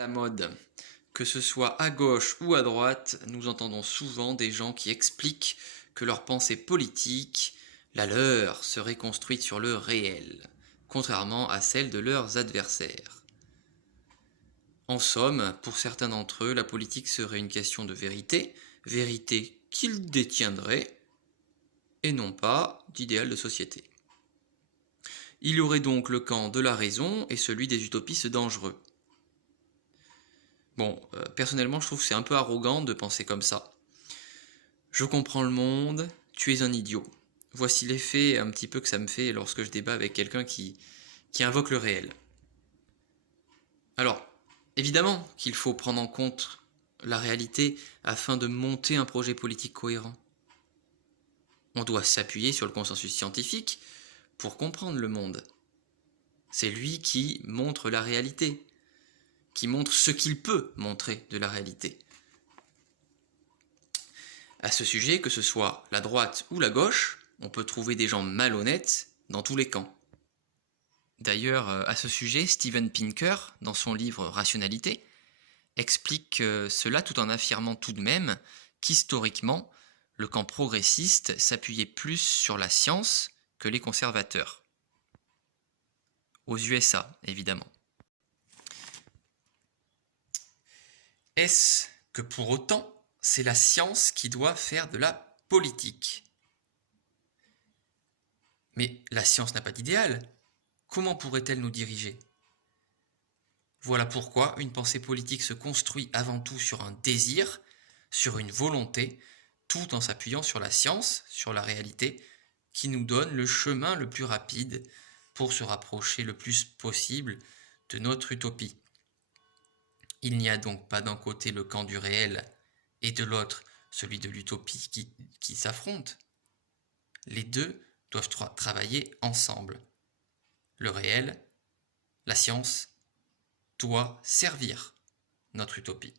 La mode. Que ce soit à gauche ou à droite, nous entendons souvent des gens qui expliquent que leur pensée politique, la leur, serait construite sur le réel, contrairement à celle de leurs adversaires. En somme, pour certains d'entre eux, la politique serait une question de vérité, vérité qu'ils détiendraient, et non pas d'idéal de société. Il y aurait donc le camp de la raison et celui des utopistes dangereux. Bon, personnellement, je trouve que c'est un peu arrogant de penser comme ça. Je comprends le monde, tu es un idiot. Voici l'effet un petit peu que ça me fait lorsque je débat avec quelqu'un qui invoque le réel. Alors, évidemment qu'il faut prendre en compte la réalité afin de monter un projet politique cohérent. On doit s'appuyer sur le consensus scientifique pour comprendre le monde. C'est lui qui montre la réalité, qui montre ce qu'il peut montrer de la réalité. À ce sujet, que ce soit la droite ou la gauche, on peut trouver des gens malhonnêtes dans tous les camps. D'ailleurs, à ce sujet, Steven Pinker, dans son livre Rationalité, explique cela tout en affirmant tout de même qu'historiquement, le camp progressiste s'appuyait plus sur la science que les conservateurs. Aux USA, évidemment. Est-ce que pour autant, c'est la science qui doit faire de la politique? Mais la science n'a pas d'idéal. Comment pourrait-elle nous diriger? Voilà pourquoi une pensée politique se construit avant tout sur un désir, sur une volonté, tout en s'appuyant sur la science, sur la réalité, qui nous donne le chemin le plus rapide pour se rapprocher le plus possible de notre utopie. Il n'y a donc pas d'un côté le camp du réel et de l'autre celui de l'utopie qui s'affrontent. Les deux doivent travailler ensemble. Le réel, la science, doit servir notre utopie.